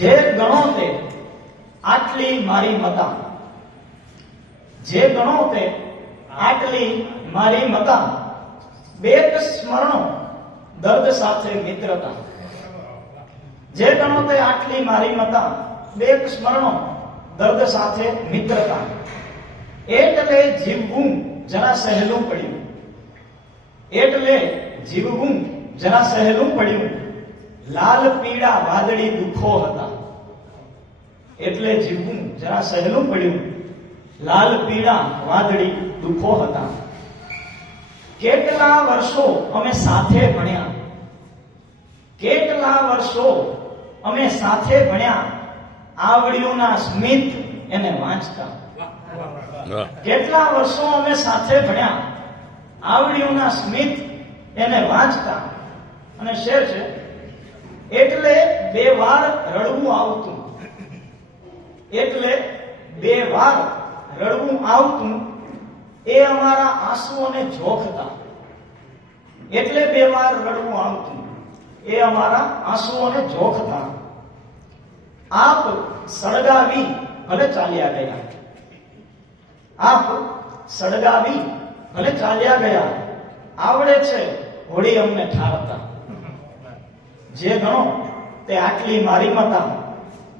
જે ગણો તે આટલી મારી મતા, જે ગણો તે આટલી મારી મતા, બેટ સ્મરણો દર્દ સાથે મિત્રતા. જે ગણો તે આટલી મારી મતા, બેટ સ્મરણો દર્દ સાથે મિત્રતા. એટલે જીવવું જરા સહેલું પડ્યું, એટલે જીવવું જરા સહેલું પડ્યું, લાલ પીળા વાદળી દુઃખો હતા. એટલે જીવવું જરા સહેલું પડ્યું, લાલ પીળા વાદળી દુઃખો હતા. કેટલા વર્ષો અમે સાથે ભણ્યા, કેટલા વર્ષો અમે સાથે ભણ્યા, આવડીઓના સ્મિત એને વાંચતા. કેટલા વર્ષો અમે સાથે ભણ્યા, આવડીઓના સ્મિત એને વાંચતા. અને શેર છે, એટલે બે વાર રડવું આવતું, એટલે બે વાર રડવું આવતું, એ અમારા આંસુઓને જોખતા. એટલે બે વાર રડવું આવતું, એ અમારા આંસુઓને જોખતા. આપ સળગાવી ભલે ચાલ્યા ગયા, આપ સળગાવી ભલે ચાલ્યા ગયા, આવડે છે હોળી અમને ઠારતા. જે ગણો તે આટલી મારી મતા,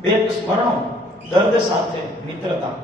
બેટ સ્મરણો દર્દ સાથે મિત્રતા.